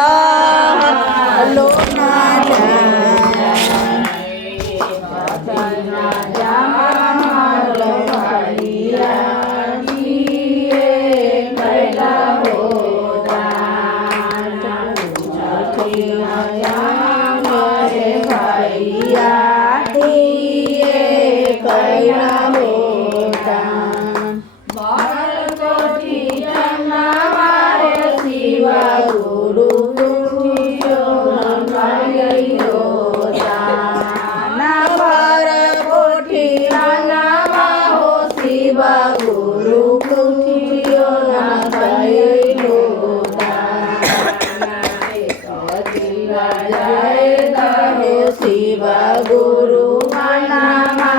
सहलो ना जाए शिव गुरु मनमा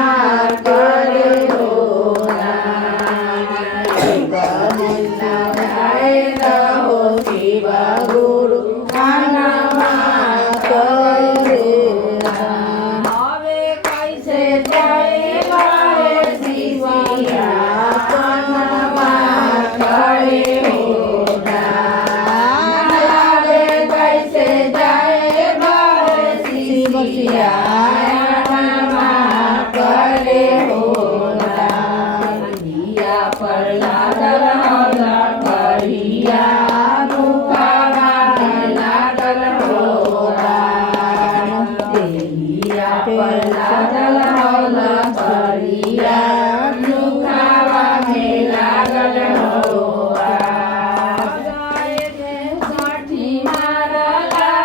करे हो शिव गुरु मनमा करे हवे कैसे जाए शिवया मनमा करे हो कैसे जाए शिवया करे हो पर लागल करिया लागल हो पर लागल